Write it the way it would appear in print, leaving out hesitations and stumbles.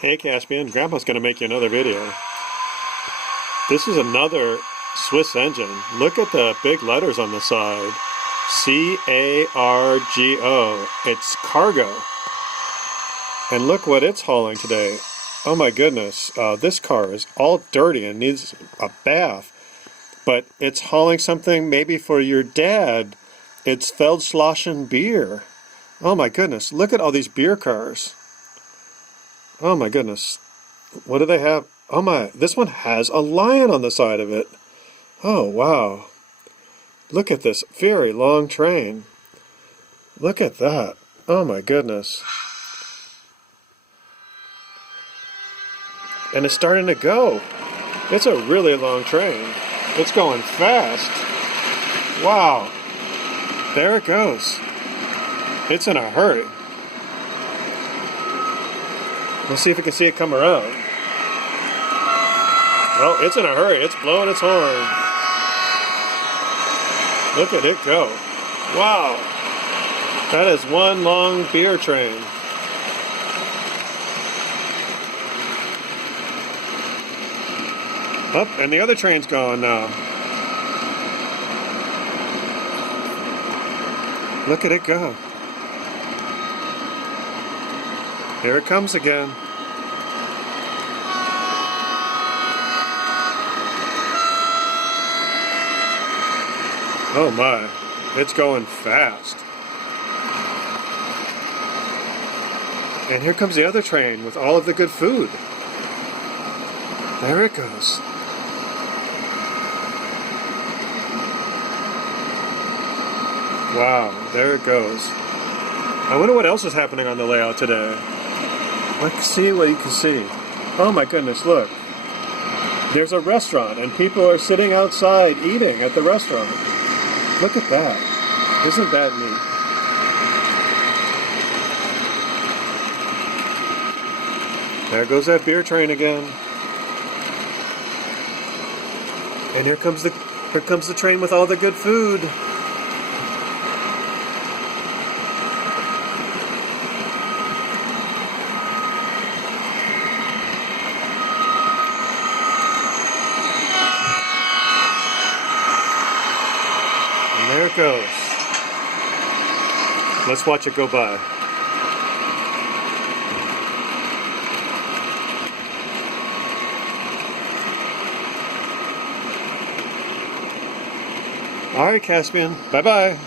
Hey Caspian, Grandpa's going to make you another video. This is another Swiss engine. Look at the big letters on the side. C-A-R-G-O. It's cargo. And look what it's hauling today. Oh my goodness, this car is all dirty and needs a bath. But it's hauling something maybe for your dad. It's Feldschlosschen beer. Oh my goodness, look at all these beer cars. Oh my goodness. What do they have? Oh my, this one has a lion on the side of it. Oh wow. Look at this very long train. Look at that. Oh my goodness. And it's starting to go. It's a really long train. It's going fast. Wow. There it goes. It's in a hurry. We'll see if we can see it come around. Oh, it's in a hurry. It's blowing its horn. Look at it go. Wow. That is one long beer train. Up, and the other train's going now. Look at it go. Here it comes again. Oh my, it's going fast. And here comes the other train with all of the good food. There it goes. Wow, there it goes. I wonder what else is happening on the layout today. Let's see what you can see. Oh my goodness, look. There's a restaurant and people are sitting outside eating at the restaurant. Look at that. Isn't that neat? There goes that beer train again. And here comes the train with all the good food. There it goes. Let's watch it go by. All right, Caspian. Bye-bye.